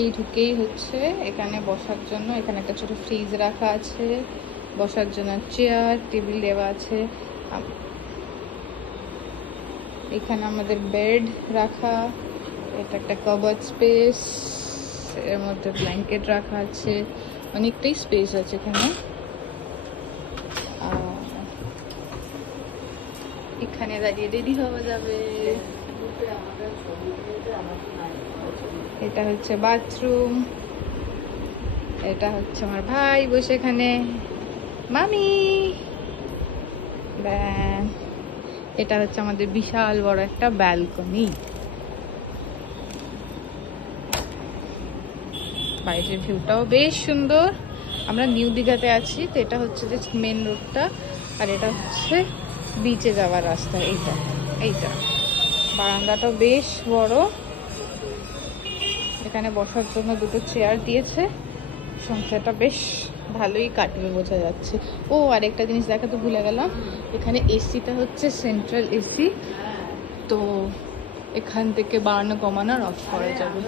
এই ঢুকেই হচ্ছে এখানে বসার জন্য, এখানে একটা ছোট ফ্রিজ রাখা আছে, বসার জন্য চেয়ার টেবিল দেওয়া আছে। এখানে আমাদের বেড রাখা, এটা একটা কভার্ড স্পেস, এর মধ্যে ব্ল্যাঙ্কেট রাখা আছে, অনেকটাই স্পেস আছে এখানে। এখানে দাঁড়িয়ে রেডি হওয়া যাবে। এটা হচ্ছে বাথরুম, এটা হচ্ছে আমার ভাই বসে এখানে, মামি। এটা হচ্ছে আমাদের বিশাল বড় একটা ব্যালকনি। বাইরের ভিউটাও বেশ সুন্দর। আমরা নিউ দীঘাতে আছি, তো এটা হচ্ছে যে মেন রোডটা, আর এটা হচ্ছে বিচে যাওয়ার রাস্তা। এইটা বারান্দাটাও বেশ বড়, এখানে বসার জন্য দুটো চেয়ার দিয়েছে। সংসারটা বেশ ভালোই কাটবে বোঝা যাচ্ছে। ও আরেকটা জিনিস দেখাতে ভুলে গেলাম, এখানে এসিটা হচ্ছে সেন্ট্রাল এসি, তো এখান থেকে বাড়ানো কমানো অফ করা যাবে।